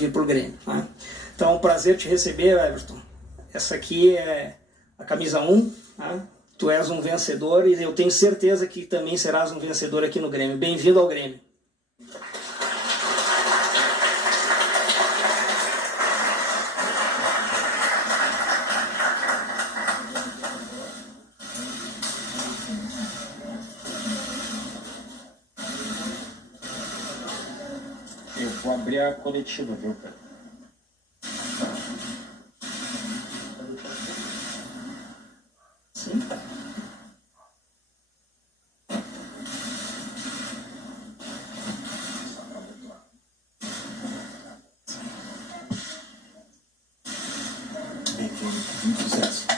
vir para o Grêmio. Tá? Então, prazer te receber, Everton. Essa aqui é a camisa 1, tá? Tu és um vencedor e eu tenho certeza que também serás um vencedor aqui no Grêmio. Bem-vindo ao Grêmio. Eu vou abrir a coletiva, viu, cara? Sim. Bem-vindo, muito sucesso.